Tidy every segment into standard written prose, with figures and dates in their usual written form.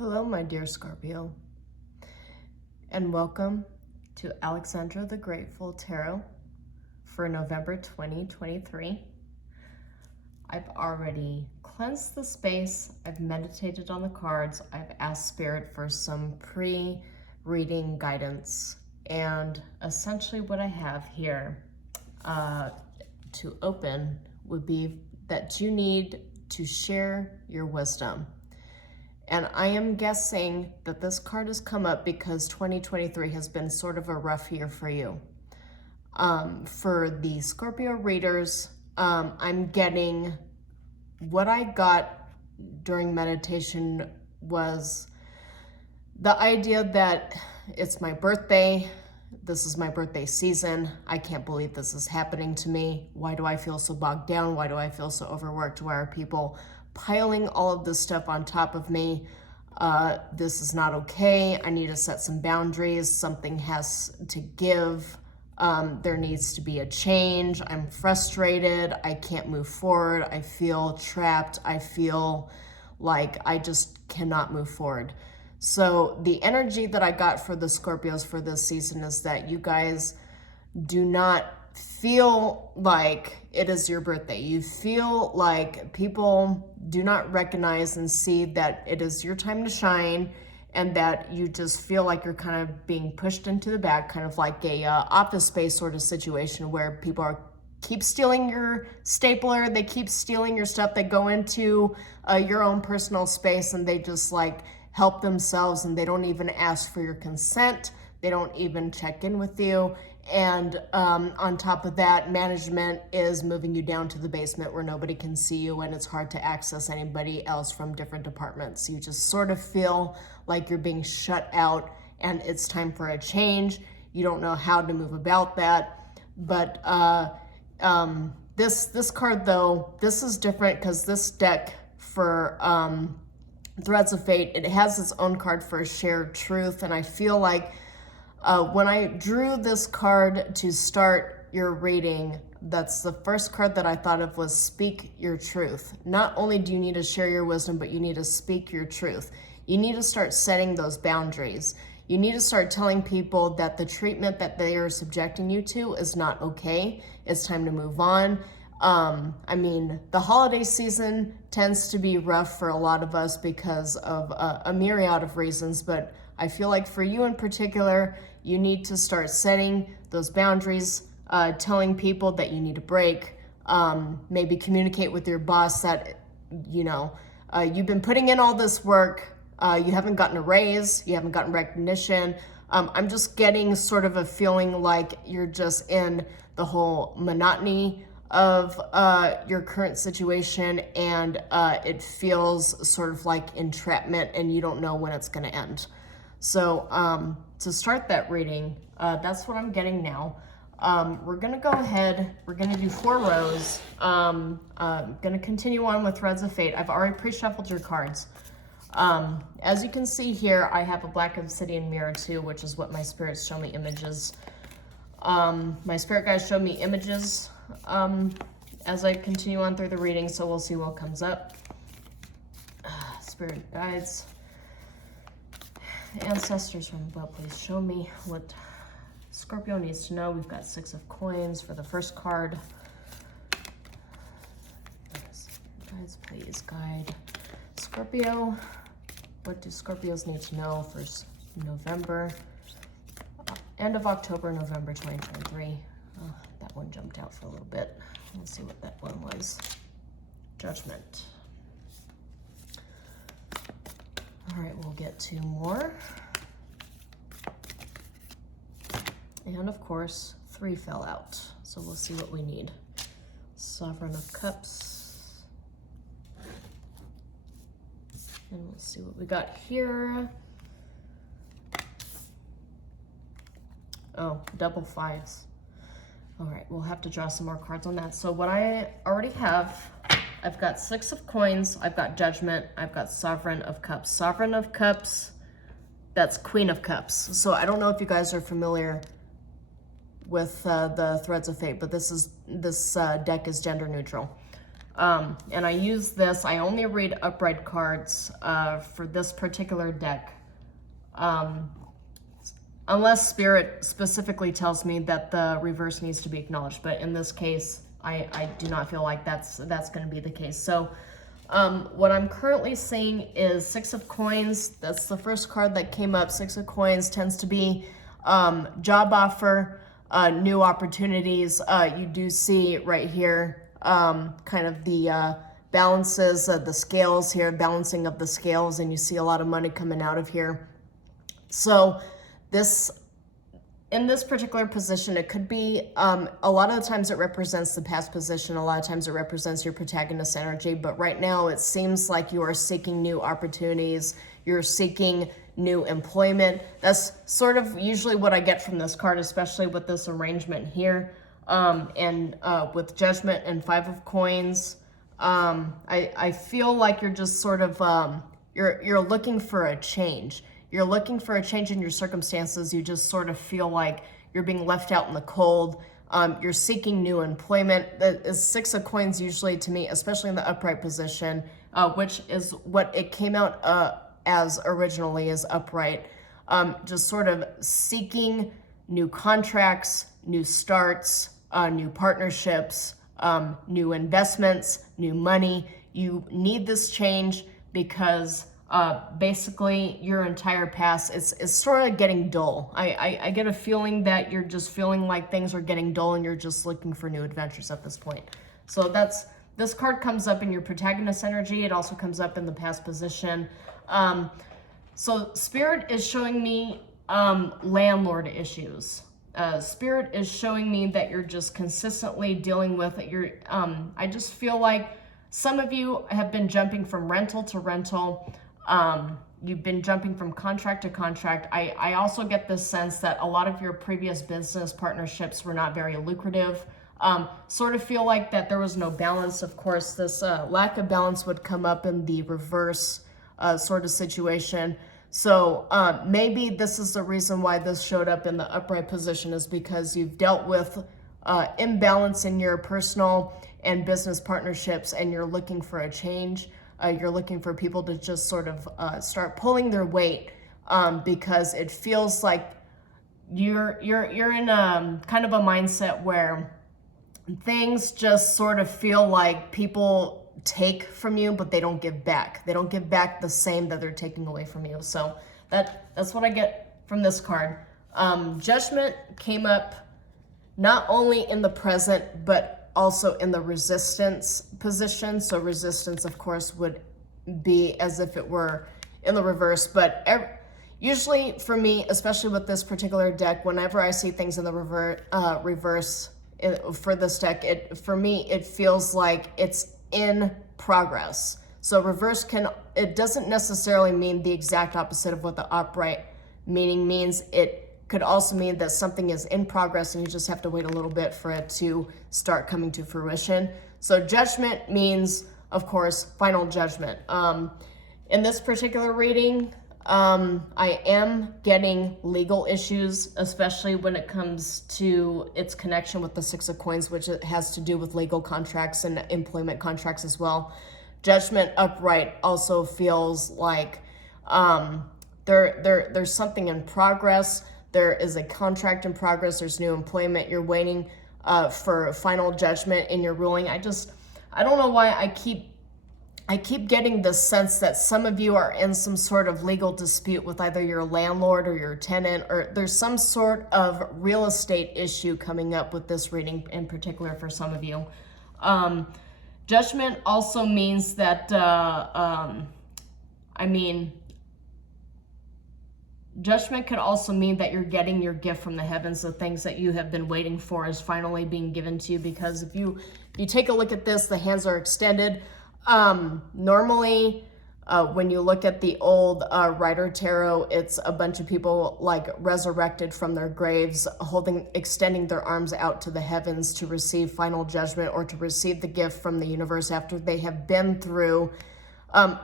Hello, my dear Scorpio, and welcome to Alexandra the Grateful Tarot for November 2023. I've already cleansed the space, I've meditated on the cards, I've asked Spirit for some pre-reading guidance, and essentially what I have here to open would be that you need to share your wisdom. And I am guessing that this card has come up because 2023 has been sort of a rough year for you. For the Scorpio readers, I'm getting what I got during meditation was the idea that it's my birthday. This is my birthday season. I can't believe this is happening to me. Why do I feel so bogged down? Why do I feel so overworked? Why are people piling all of this stuff on top of me? This is not okay. I need to set some boundaries. Something has to give. There needs to be a change. I'm frustrated. I can't move forward. I feel trapped. I feel like I just cannot move forward. So the energy that I got for the Scorpios for this season is that you guys do not feel like it is your birthday. You feel like people do not recognize and see that it is your time to shine, and that you just feel like you're kind of being pushed into the back, kind of like a office space sort of situation where people keep stealing your stapler, they keep stealing your stuff, they go into your own personal space and they just like help themselves, and they don't even ask for your consent. They don't even check in with you. And on top of that, management is moving you down to the basement where nobody can see you, and it's hard to access anybody else from different departments. You just sort of feel like you're being shut out, and it's time for a change. You don't know how to move about that. But this card, though, this is different because this deck for Threads of Fate, it has its own card for shared truth, and I feel like when I drew this card to start your reading, that's the first card that I thought of was speak your truth. Not only do you need to share your wisdom, but you need to speak your truth. You need to start setting those boundaries. You need to start telling people that the treatment that they are subjecting you to is not okay. It's time to move on. I mean, the holiday season tends to be rough for a lot of us because of a myriad of reasons, but I feel like for you in particular, you need to start setting those boundaries, telling people that you need a break, maybe communicate with your boss that, you know, you've been putting in all this work, you haven't gotten a raise, you haven't gotten recognition. I'm just getting sort of a feeling like you're just in the whole monotony of your current situation, and it feels sort of like entrapment, and you don't know when it's going to end. So to start that reading, that's what I'm getting now. We're going to go ahead, we're going to do 4 rows. I'm going to continue on with Threads of Fate. I've already pre-shuffled your cards. As you can see here, I have a black obsidian mirror too, which is what my spirits show me images. My spirit guides show me images as I continue on through the reading, so we'll see what comes up. Spirit guides. Ancestors from above, please show me what Scorpio needs to know. We've got 6 of coins for the first card. Guides, please guide Scorpio. What do Scorpios need to know for November, end of October, November 2023? Oh, that one jumped out for a little bit. Let's see what that one was. Judgment. All right, we'll get 2 more. And of course, 3 fell out. So we'll see what we need. Sovereign of Cups. And we'll see what we got here. Oh, double 5s. All right, we'll have to draw some more cards on that. So what I already have, I've got 6 of coins, I've got Judgment, I've got Sovereign of Cups. Sovereign of Cups, that's Queen of Cups. So I don't know if you guys are familiar with the Threads of Fate, but this deck is gender neutral. And I use this, I only read upright cards for this particular deck. Unless Spirit specifically tells me that the reverse needs to be acknowledged. But in this case, I do not feel like that's going to be the case. So what I'm currently seeing is Six of Coins. That's the first card that came up. Six of Coins tends to be job offer, new opportunities. You do see right here kind of the balances, the scales here, balancing of the scales, and you see a lot of money coming out of here. So in this particular position, it could be, a lot of the times it represents the past position, a lot of times it represents your protagonist energy, but right now it seems like you are seeking new opportunities, you're seeking new employment. That's sort of usually what I get from this card, especially with this arrangement here, and with Judgment and Five of Coins. I feel like you're just sort of, you're looking for a change. You're looking for a change in your circumstances. You just sort of feel like you're being left out in the cold. You're seeking new employment. The Six of Coins usually to me, especially in the upright position, which is what it came out as originally as upright, just sort of seeking new contracts, new starts, new partnerships, new investments, new money. You need this change because basically your entire past is sort of getting dull. I get a feeling that you're just feeling like things are getting dull and you're just looking for new adventures at this point. So this card comes up in your protagonist energy. It also comes up in the past position. So Spirit is showing me landlord issues. Spirit is showing me that you're just consistently dealing with it. I just feel like some of you have been jumping from rental to rental. You've been jumping from contract to contract. I also get this sense that a lot of your previous business partnerships were not very lucrative. Sort of feel like that there was no balance. Of course, this lack of balance would come up in the reverse sort of situation. So maybe this is the reason why this showed up in the upright position, is because you've dealt with imbalance in your personal and business partnerships and you're looking for a change. You're looking for people to just sort of start pulling their weight because it feels like you're in a kind of a mindset where things just sort of feel like people take from you, but they don't give back. They don't give back the same that they're taking away from you. So that's what I get from this card. Judgment came up not only in the present, but also in the resistance position. So resistance, of course, would be as if it were in the reverse. But usually for me, especially with this particular deck, whenever I see things in the reverse for this deck, for me, it feels like it's in progress. So reverse it doesn't necessarily mean the exact opposite of what the upright meaning means. It could also mean that something is in progress and you just have to wait a little bit for it to start coming to fruition. So Judgment means, of course, final judgment. In this particular reading, I am getting legal issues, especially when it comes to its connection with the Six of Coins, which it has to do with legal contracts and employment contracts as well. Judgment upright also feels like there's something in progress. There is a contract in progress. There's new employment. You're waiting for final judgment in your ruling. I don't know why I keep getting the sense that some of you are in some sort of legal dispute with either your landlord or your tenant, or there's some sort of real estate issue coming up with this reading in particular for some of you. Judgment also means that, Judgment could also mean that you're getting your gift from the heavens. The things that you have been waiting for is finally being given to you, because if you take a look at this, the hands are extended. Normally, when you look at the old Rider Tarot, it's a bunch of people like resurrected from their graves, extending their arms out to the heavens to receive final judgment or to receive the gift from the universe after they have been through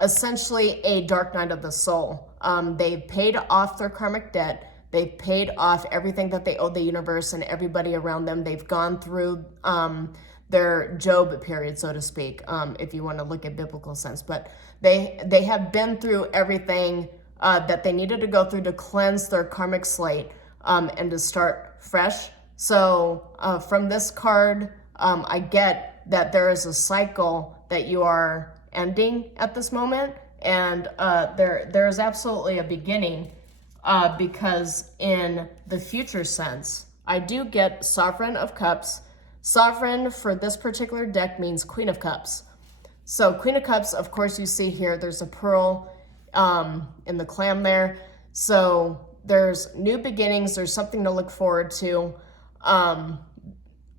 essentially a dark night of the soul. They've paid off their karmic debt. They've paid off everything that they owed the universe and everybody around them. They've gone through their Job period, so to speak, if you want to look at biblical sense. But they have been through everything that they needed to go through to cleanse their karmic slate and to start fresh. So from this card, I get that there is a cycle that you are ending at this moment, and there is absolutely a beginning, because in the future sense, I do get Sovereign of Cups. Sovereign for this particular deck means Queen of Cups. So Queen of Cups, of course, you see here, there's a pearl in the clam there. So there's new beginnings, there's something to look forward to.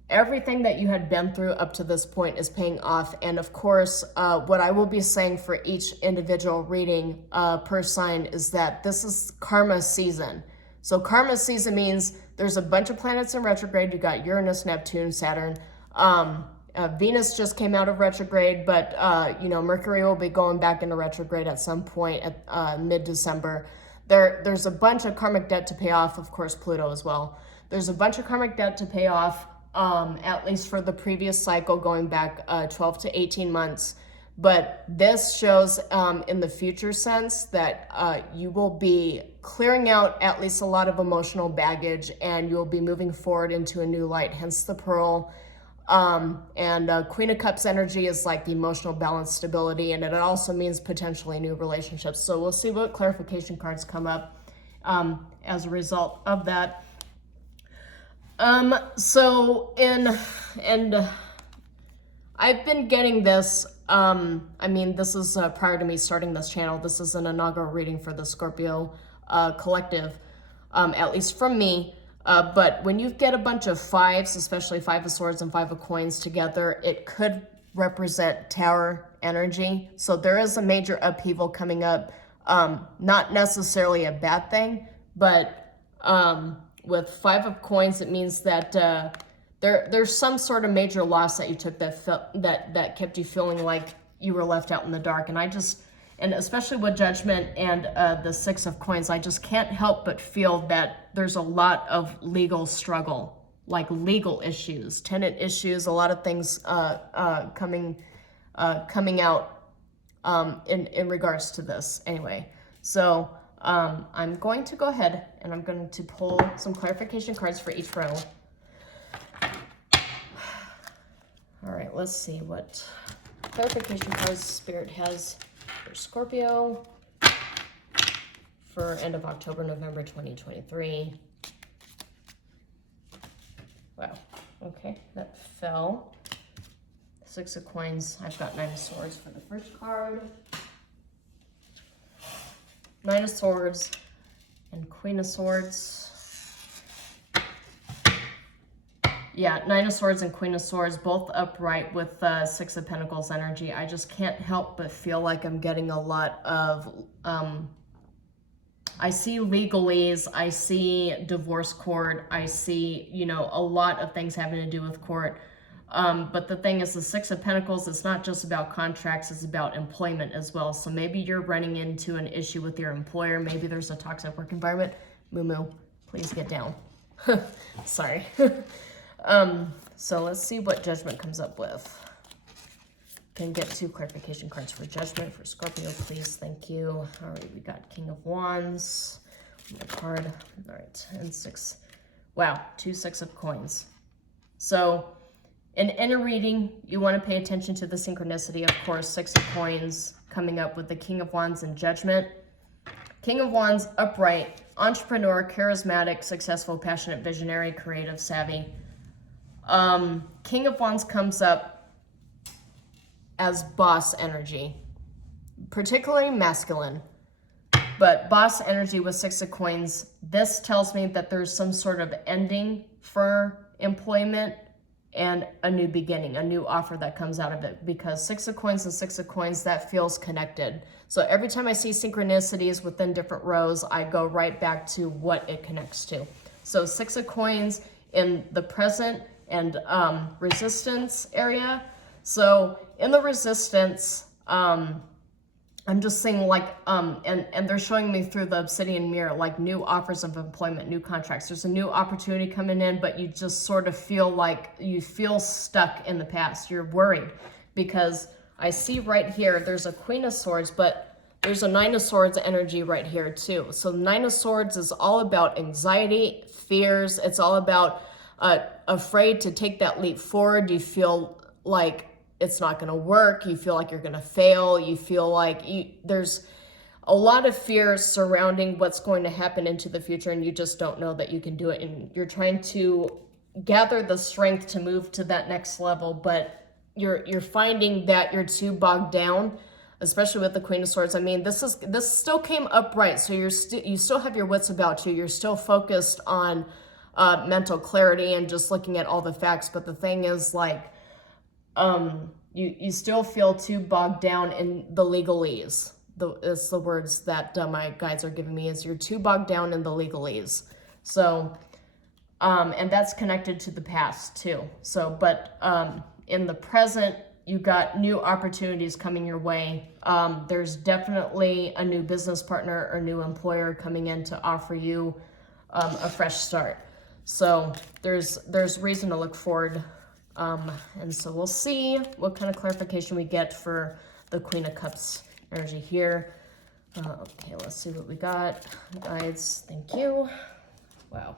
Everything that you had been through up to this point is paying off. And of course, what I will be saying for each individual reading per sign is that this is karma season. So karma season means there's a bunch of planets in retrograde. You got Uranus, Neptune, Saturn. Venus just came out of retrograde, but Mercury will be going back into retrograde at some point at mid-December. There's a bunch of karmic debt to pay off, of course, Pluto as well. There's a bunch of karmic debt to pay off, at least for the previous cycle going back 12 to 18 months. But this shows in the future sense that you will be clearing out at least a lot of emotional baggage, and you'll be moving forward into a new light, hence the pearl. Queen of Cups energy is like the emotional balance, stability, and it also means potentially new relationships. So we'll see what clarification cards come up as a result of that. I've been getting this, this is prior to me starting this channel. This is an inaugural reading for the Scorpio collective, at least from me. But when you get a bunch of fives, especially Five of Swords and Five of Coins together, it could represent Tower energy. So there is a major upheaval coming up. Not necessarily a bad thing, but with Five of Coins, it means that there's some sort of major loss that you took that kept you feeling like you were left out in the dark. And especially with Judgment and the Six of Coins, I just can't help but feel that there's a lot of legal struggle, like legal issues, tenant issues, a lot of things coming out in regards to this. Anyway, so I'm going to go ahead and I'm going to pull some clarification cards for each row. All right, let's see what clarification cards Spirit has for Scorpio for end of October, November 2023. Wow, okay, that fell. Six of Coins, I've got Nine of Swords for the first card. Nine of Swords and Queen of Swords. Yeah, Nine of Swords and Queen of Swords, both upright with Six of Pentacles energy. I just can't help but feel like I'm getting a lot of, I see legalese, I see divorce court, I see, a lot of things having to do with court. But the thing is, the Six of Pentacles, it's not just about contracts, it's about employment as well. So maybe you're running into an issue with your employer. Maybe there's a toxic work environment. Moo, please get down. Sorry. So let's see what Judgment comes up with. Can get two clarification cards for Judgment for Scorpio, please. Thank you. All right, we got King of Wands. One card. All right, and six. Wow, two Six of Coins. So in a reading, you want to pay attention to the synchronicity. Of course, Six of Coins coming up with the King of Wands and Judgment. King of Wands, upright, entrepreneur, charismatic, successful, passionate, visionary, creative, savvy. King of Wands comes up as boss energy, particularly masculine, but boss energy with Six of Coins. This tells me that there's some sort of ending for employment and a new beginning, a new offer that comes out of it, because Six of Coins and Six of Coins, that feels connected. So every time I see synchronicities within different rows, I go right back to what it connects to. So Six of Coins in the present and resistance area. So in the resistance, I'm just seeing like, and they're showing me through the obsidian mirror, like new offers of employment, new contracts. There's a new opportunity coming in, but you just sort of feel like you feel stuck in the past. You're worried because I see right here, there's a Queen of Swords, but there's a Nine of Swords energy right here too. So Nine of Swords is all about anxiety, fears. It's all about afraid to take that leap forward. You feel like it's not going to work. You feel like you're going to fail. You feel like there's a lot of fears surrounding what's going to happen into the future, and you just don't know that you can do it. And you're trying to gather the strength to move to that next level, but you're finding that you're too bogged down, especially with the Queen of Swords. I mean, this still came upright, so you still have your wits about you. You're still focused on mental clarity and just looking at all the facts. But the thing is, like, you still feel too bogged down in the legalese. It's the words that my guides are giving me, is you're too bogged down in the legalese. So, and that's connected to the past too. So, but in the present, you got new opportunities coming your way. There's definitely a new business partner or new employer coming in to offer you a fresh start. So there's reason to look forward. And so we'll see what kind of clarification we get for the Queen of Cups energy here. Okay, let's see what we got. Guides, thank you. Wow.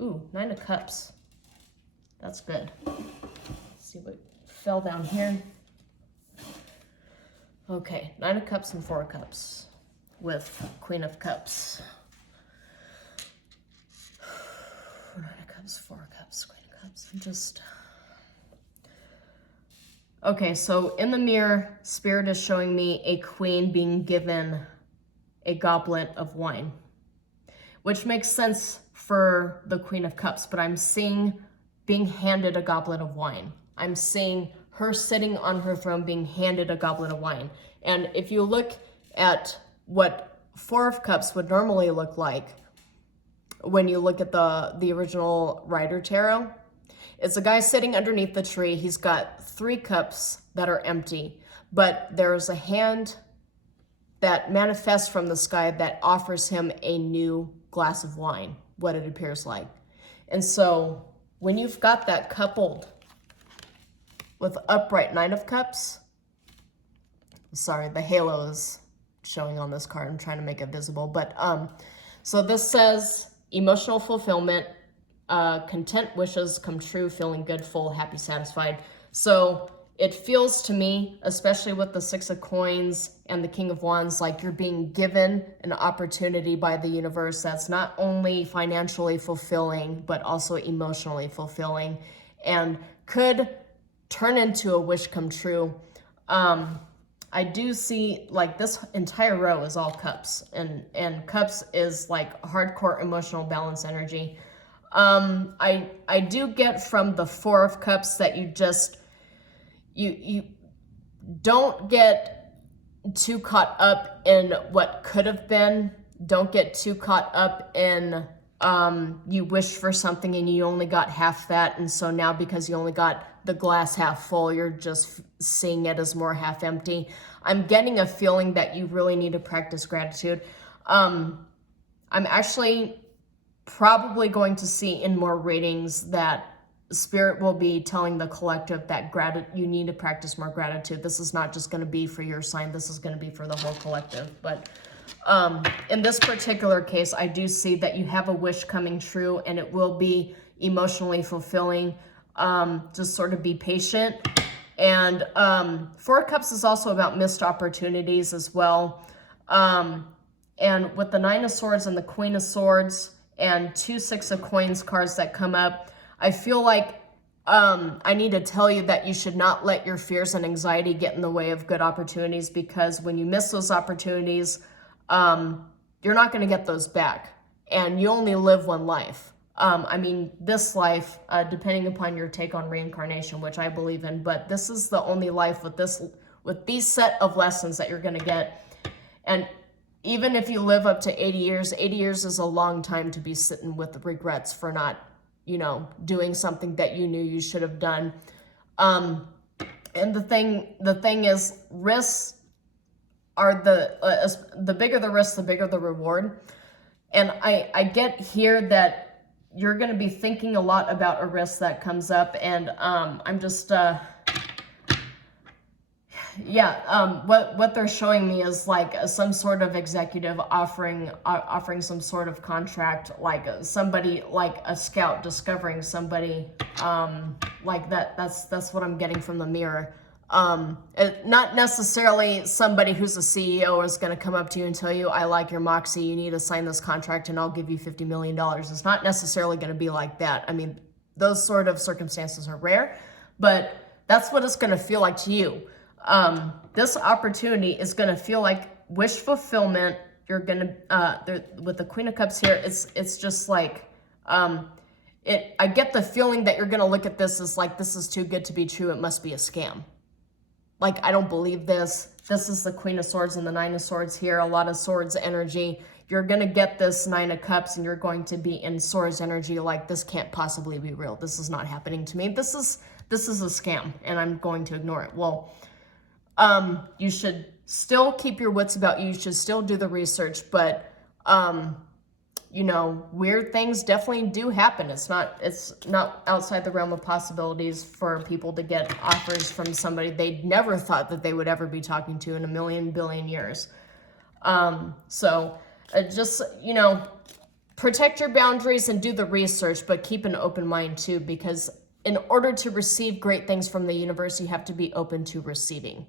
Ooh, Nine of Cups. That's good. Let's see what fell down here. Okay, Nine of Cups and Four of Cups with Queen of Cups. Nine of Cups, Four of Cups, Queen of Cups. I'm just... Okay, so in the mirror, Spirit is showing me a queen being given a goblet of wine, which makes sense for the Queen of Cups, but I'm seeing being handed a goblet of wine. I'm seeing her sitting on her throne being handed a goblet of wine. And if you look at what Four of Cups would normally look like when you look at the original Rider Tarot, it's a guy sitting underneath the tree. He's got 3 cups that are empty, but there's a hand that manifests from the sky that offers him a new glass of wine, what it appears like. And so when you've got that coupled with upright Nine of Cups, sorry, the halo is showing on this card. I'm trying to make it visible, but so this says emotional fulfillment, content wishes come true, feeling good, full, happy, satisfied. So it feels to me, especially with the Six of Coins and the King of Wands, like you're being given an opportunity by the universe that's not only financially fulfilling, but also emotionally fulfilling, and could turn into a wish come true. I do see, like, this entire row is all cups, and cups is like hardcore emotional balance energy. I do get from the Four of Cups that you just, you don't get too caught up in what could have been. Don't get too caught up in, you wished for something and you only got half that. And so now because you only got the glass half full, you're just seeing it as more half empty. I'm getting a feeling that you really need to practice gratitude. I'm actually probably going to see in more readings that Spirit will be telling the collective that you need to practice more gratitude. This is not just going to be for your sign. This is going to be for the whole collective. But in this particular case, I do see that you have a wish coming true and it will be emotionally fulfilling. Just sort of be patient. And Four Cups is also about missed opportunities as well. And with the Nine of Swords and the Queen of Swords and 2 Six of Coins cards that come up, I feel like I need to tell you that you should not let your fears and anxiety get in the way of good opportunities, because when you miss those opportunities, you're not going to get those back. And you only live one life. I mean, this life, depending upon your take on reincarnation, which I believe in, but this is the only life with these set of lessons that you're going to get. And even if you live up to 80 years is a long time to be sitting with regrets for not, doing something that you knew you should have done. And the thing is, risks are the bigger the risk, the bigger the reward. And I get here that you're going to be thinking a lot about a risk that comes up, and I'm just what they're showing me is like some sort of executive offering some sort of contract, like somebody, like a scout discovering somebody, like that. That's what I'm getting from the mirror. Not necessarily somebody who's a CEO is going to come up to you and tell you, I like your moxie, you need to sign this contract and I'll give you $50 million. It's not necessarily going to be like that. I mean, those sort of circumstances are rare, but that's what it's going to feel like to you. This opportunity is going to feel like wish fulfillment. You're going to, with the Queen of Cups here, it's just like, I get the feeling that you're going to look at this as like, this is too good to be true. It must be a scam. Like, I don't believe this. This is the Queen of Swords and the Nine of Swords here. A lot of Swords energy. You're going to get this Nine of Cups and you're going to be in Swords energy like, this can't possibly be real. This is not happening to me. This is a scam and I'm going to ignore it. Well, you should still keep your wits about you. You should still do the research, but, you know, weird things definitely do happen. It's not outside the realm of possibilities for people to get offers from somebody they never thought that they would ever be talking to in a million billion years. So just, you know, protect your boundaries and do the research, but keep an open mind too, because in order to receive great things from the universe, you have to be open to receiving.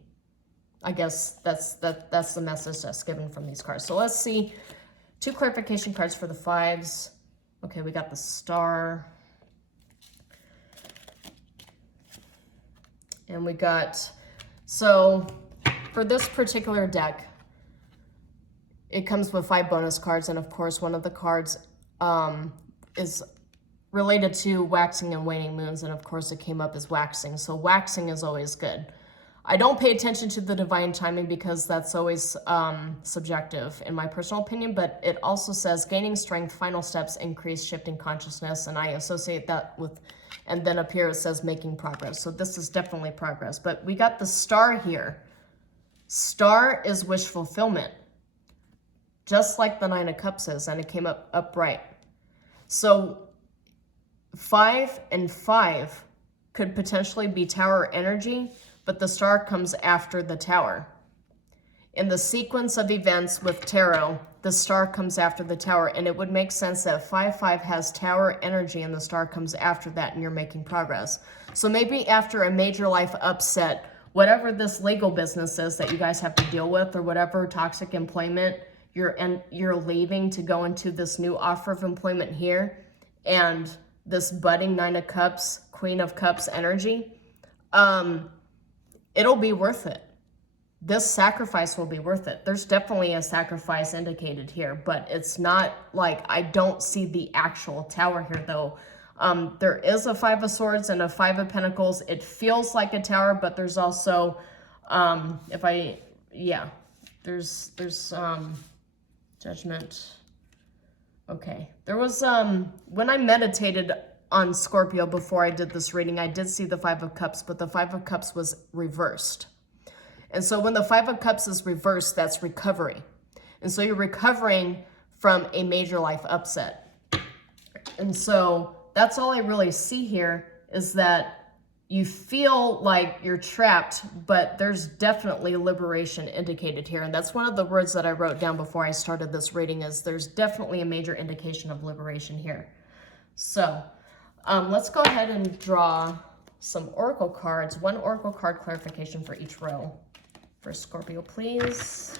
I guess that's the message that's given from these cards. So let's see. 2 clarification cards for the 5s. Okay, we got the Star. And we got, so for this particular deck, it comes with 5 bonus cards. And of course, one of the cards is related to waxing and waning moons. And of course, it came up as waxing. So waxing is always good. I don't pay attention to the divine timing because that's always subjective in my personal opinion, but it also says gaining strength, final steps, increase, shifting consciousness, and I associate that with, and then up here it says making progress. So this is definitely progress, but we got the Star here. Star is wish fulfillment, just like the Nine of Cups is, and it came up upright. So 5 and 5 could potentially be Tower energy, but the Star comes after the Tower. In the sequence of events with tarot, the Star comes after the Tower, and it would make sense that 5-5 has Tower energy and the Star comes after that and you're making progress. So maybe after a major life upset, whatever this legal business is that you guys have to deal with, or whatever toxic employment you're leaving to go into this new offer of employment here, and this budding Nine of Cups, Queen of Cups energy, it'll be worth it. This sacrifice will be worth it. There's definitely a sacrifice indicated here, but it's not like, I don't see the actual Tower here though. There is a 5 of Swords and a 5 of Pentacles. It feels like a Tower, but there's also, there's Judgment. Okay, there was, when I meditated on Scorpio before I did this reading, I did see the 5 of Cups, but the 5 of Cups was reversed. And so when the 5 of Cups is reversed, that's recovery. And so you're recovering from a major life upset. And so that's all I really see here, is that you feel like you're trapped, but there's definitely liberation indicated here. And that's one of the words that I wrote down before I started this reading, is there's definitely a major indication of liberation here. So let's go ahead and draw some oracle cards. 1 oracle card clarification for each row. For Scorpio, please.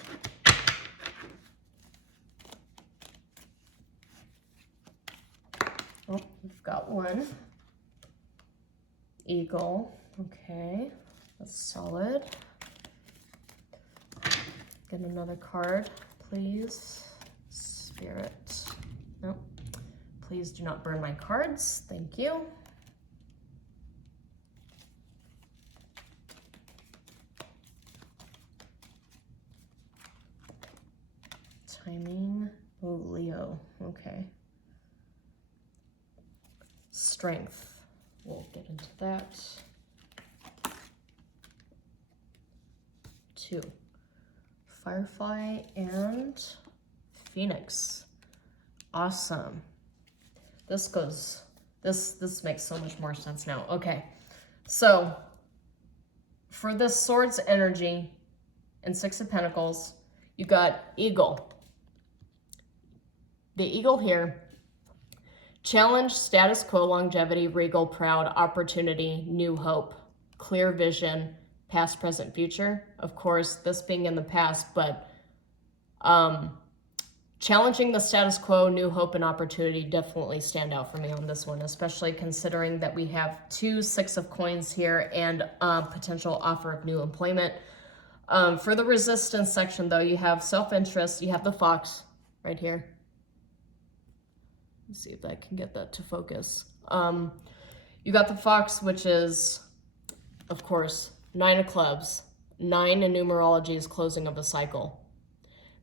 Oh, we've got 1. Eagle. Okay, that's solid. Get another card, please. Spirit. Nope. Please do not burn my cards. Thank you. Timing. Oh, Leo. Okay. Strength. We'll get into that. 2. Firefly and Phoenix. Awesome. This makes so much more sense now. Okay, so for this Swords energy and Six of Pentacles, you got Eagle. The Eagle here, challenge, status quo, longevity, regal, proud, opportunity, new hope, clear vision, past, present, future. Of course, this being in the past, but challenging the status quo, new hope, and opportunity definitely stand out for me on this one, especially considering that we have 2 Six of Coins here and a potential offer of new employment. For the resistance section, though, you have self-interest. You have the Fox right here. Let's see if I can get that to focus. You got the Fox, which is, of course, 9 of Clubs. 9 in numerology is closing of a cycle.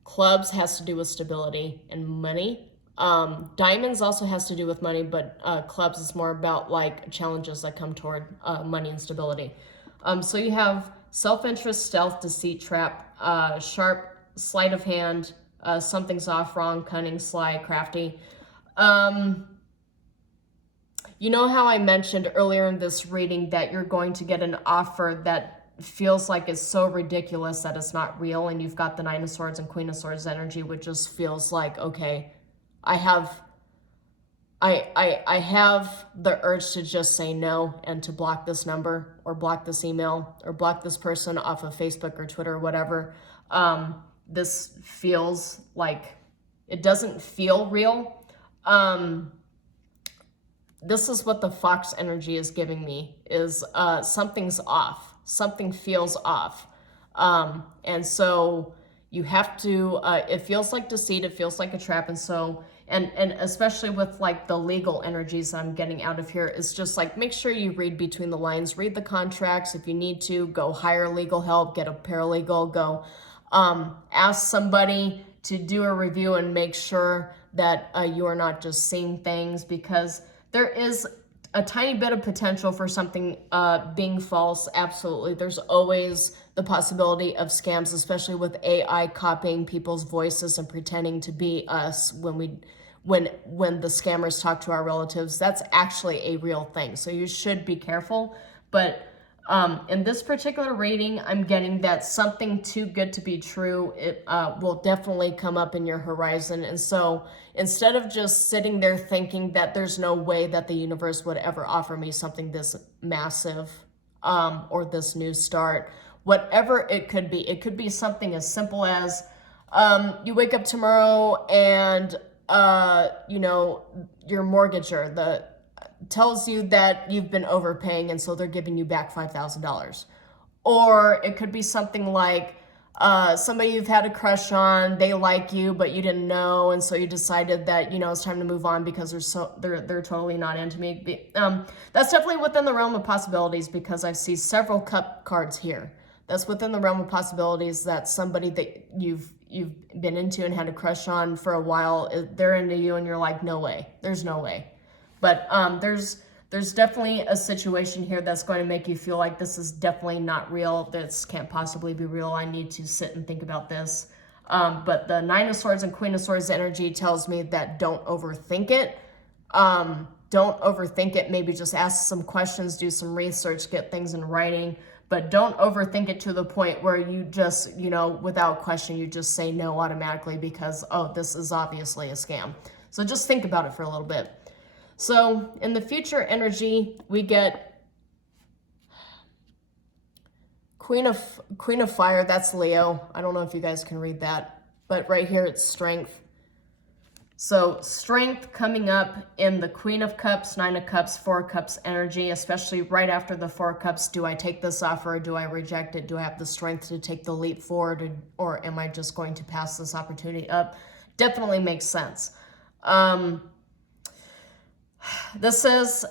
Clubs has to do with stability and money. Diamonds also has to do with money, but clubs is more about like challenges that come toward money and stability. So you have self-interest, stealth, deceit, trap, sharp, sleight of hand, something's off, wrong, cunning, sly, crafty. You know how I mentioned earlier in this reading that you're going to get an offer that feels like it's so ridiculous that it's not real, and you've got the Nine of Swords and Queen of Swords energy, which just feels like, okay, I have the urge to just say no and to block this number or block this email or block this person off of Facebook or Twitter or whatever. This feels like it doesn't feel real. This is what the Fox energy is giving me, is something's off. Something feels off. And so you have to, it feels like deceit, it feels like a trap. And so, and especially with like the legal energies I'm getting out of here, is just like, make sure you read between the lines, read the contracts. If you need to, go hire legal help, get a paralegal, go ask somebody to do a review and make sure that you are not just seeing things, because there is a tiny bit of potential for something being false. Absolutely. There's always the possibility of scams, especially with AI copying people's voices and pretending to be us when the scammers talk to our relatives. That's actually a real thing. So you should be careful. But in this particular reading, I'm getting that something too good to be true, it will definitely come up in your horizon. And so instead of just sitting there thinking that there's no way that the universe would ever offer me something this massive or this new start, whatever it could be something as simple as you wake up tomorrow and, your mortgager, tells you that you've been overpaying, and so they're giving you back $5,000. Or it could be something like somebody you've had a crush on, they like you, but you didn't know, and so you decided that, it's time to move on because they're totally not into me. That's definitely within the realm of possibilities, because I see several cup cards here. That's within the realm of possibilities, that somebody that you've been into and had a crush on for a while, they're into you, and you're like, no way, there's no way. But there's definitely a situation here that's going to make you feel like this is definitely not real. This can't possibly be real. I need to sit and think about this. But the Nine of Swords and Queen of Swords energy tells me that don't overthink it. Don't overthink it. Maybe just ask some questions, do some research, get things in writing. But don't overthink it to the point where you just, without question, you just say no automatically because, oh, this is obviously a scam. So just think about it for a little bit. So in the future energy, we get Queen of Fire. That's Leo. I don't know if you guys can read that, but right here it's Strength. So Strength coming up in the Queen of Cups, Nine of Cups, Four of Cups energy, especially right after the Four of Cups. Do I take this offer? Do I reject it? Do I have the strength to take the leap forward, or am I just going to pass this opportunity up? Definitely makes sense. This is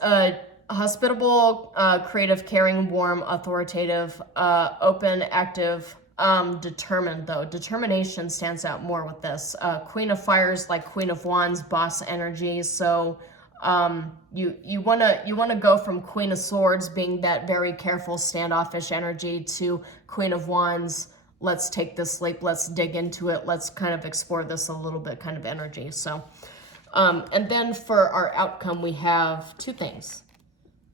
hospitable, creative, caring, warm, authoritative, open, active, determined, though. Determination stands out more with this. Queen of Fire is like Queen of Wands, boss energy. So you wanna go from Queen of Swords being that very careful, standoffish energy to Queen of Wands, let's take this leap, let's dig into it, let's kind of explore this a little bit kind of energy. So, and then for our outcome, we have two things.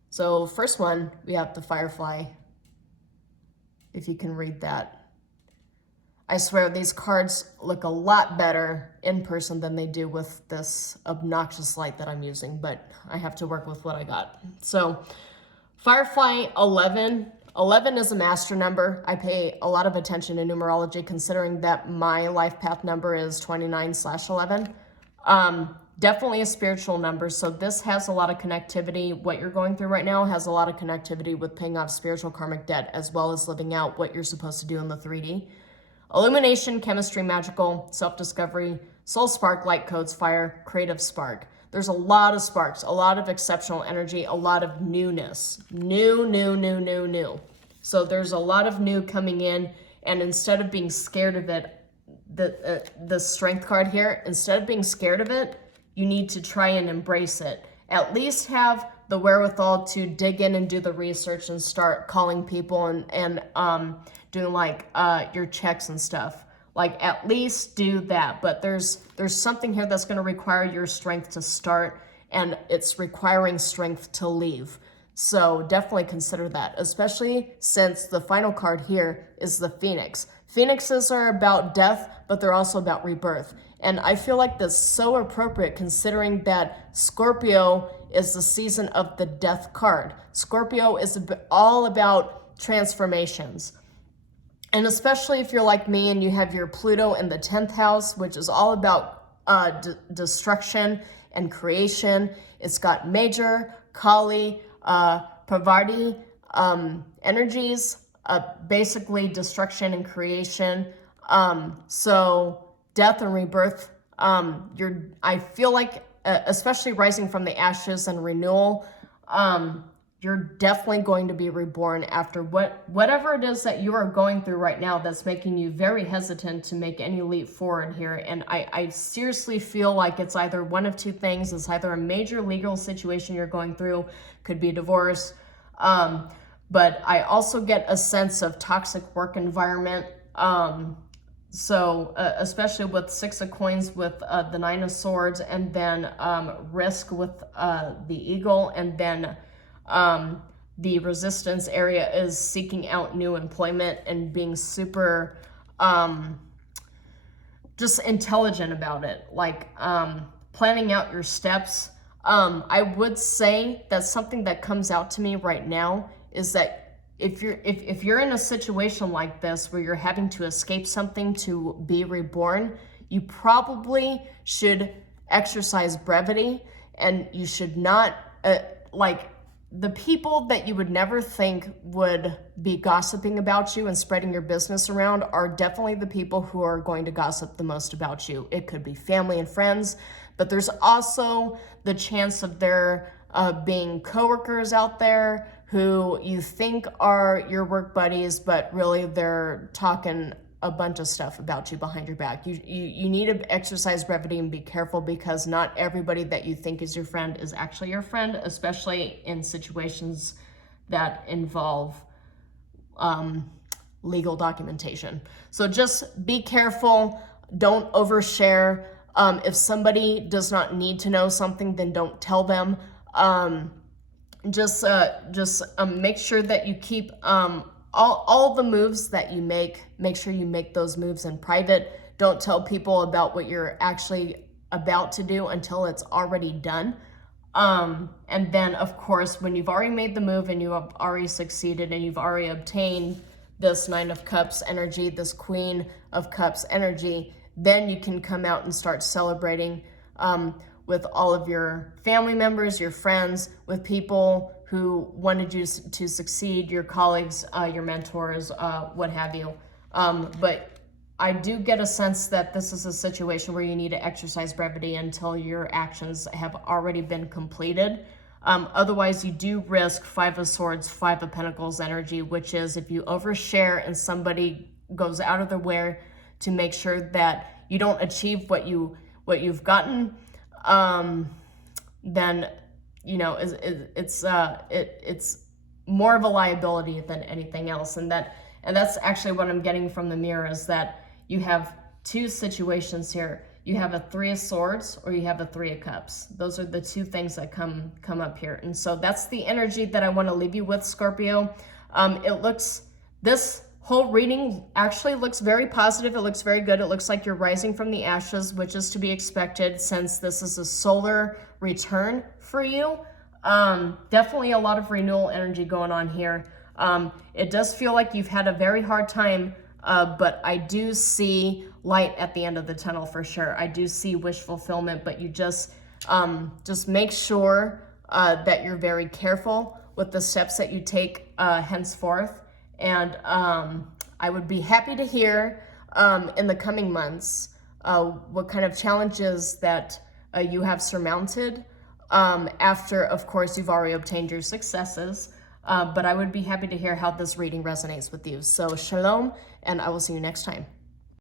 So first one, we have the Firefly, if you can read that. I swear these cards look a lot better in person than they do with this obnoxious light that I'm using, but I have to work with what I got. So Firefly 11. 11 is a master number. I pay a lot of attention to numerology considering that my life path number is 29/11. Definitely a spiritual number. So this has a lot of connectivity. What you're going through right now has a lot of connectivity with paying off spiritual karmic debt as well as living out what you're supposed to do in the 3D. Illumination, chemistry, magical, self-discovery, soul spark, light codes, fire, creative spark. There's a lot of sparks, a lot of exceptional energy, a lot of newness. New. So there's a lot of new coming in, and instead of being scared of it, the strength card here, instead of being scared of it, you need to try and embrace it. At least have the wherewithal to dig in and do the research and start calling people and doing like your checks and stuff. Like at least do that. But there's something here that's going to require your strength to start, and it's requiring strength to leave. So definitely consider that, especially since the final card here is the Phoenix. Phoenixes are about death, but they're also about rebirth. And I feel like that's so appropriate considering that Scorpio is the season of the death card. Scorpio is all about transformations. And especially if you're like me and you have your Pluto in the 10th house, which is all about destruction and creation. It's got Major, Kali, Parvati energies, basically destruction and creation. So death and rebirth, I feel like, especially rising from the ashes and renewal, you're definitely going to be reborn after whatever it is that you are going through right now that's making you very hesitant to make any leap forward here. And I seriously feel like it's either one of two things. It's either a major legal situation you're going through, could be divorce, but I also get a sense of toxic work environment. So especially with Six of Coins with the Nine of Swords, and then risk with the Eagle, and then the resistance area is seeking out new employment and being super just intelligent about it, like planning out your steps. I would say that something that comes out to me right now is that if you're in a situation like this where you're having to escape something to be reborn, you probably should exercise brevity, and you should not like the people that you would never think would be gossiping about you and spreading your business around are definitely the people who are going to gossip the most about you. It could be family and friends, but there's also the chance of there being coworkers out there who you think are your work buddies, but really they're talking a bunch of stuff about you behind your back. You need to exercise brevity and be careful, because not everybody that you think is your friend is actually your friend, especially in situations that involve legal documentation. So just be careful. Don't overshare. If somebody does not need to know something, then don't tell them. Just make sure that you keep all the moves that you make sure you make those moves in private. Don't tell people about what you're actually about to do until it's already done. And then, of course, when you've already made the move and you have already succeeded and you've already obtained this Nine of Cups energy, this Queen of Cups energy, then you can come out and start celebrating with all of your family members, your friends, with people who wanted you to succeed, your colleagues, your mentors, what have you. But I do get a sense that this is a situation where you need to exercise brevity until your actions have already been completed. Otherwise, you do risk Five of Swords, Five of Pentacles energy, which is if you overshare and somebody goes out of their way to make sure that you don't achieve what you've gotten, then you know it's more of a liability than anything else. And And that's actually what I'm getting from the mirror, is that you have two situations here. You have a Three of Swords or you have a Three of Cups. Those are the two things that come up here. And so that's the energy that I want to leave you with, Scorpio. This whole reading actually looks very positive. It looks very good. It looks like you're rising from the ashes, which is to be expected since this is a solar return for you. Definitely a lot of renewal energy going on here. It does feel like you've had a very hard time, but I do see light at the end of the tunnel for sure. I do see wish fulfillment, but you just make sure that you're very careful with the steps that you take henceforth. And I would be happy to hear in the coming months what kind of challenges that you have surmounted after, of course, you've already obtained your successes. But I would be happy to hear how this reading resonates with you. So shalom, and I will see you next time.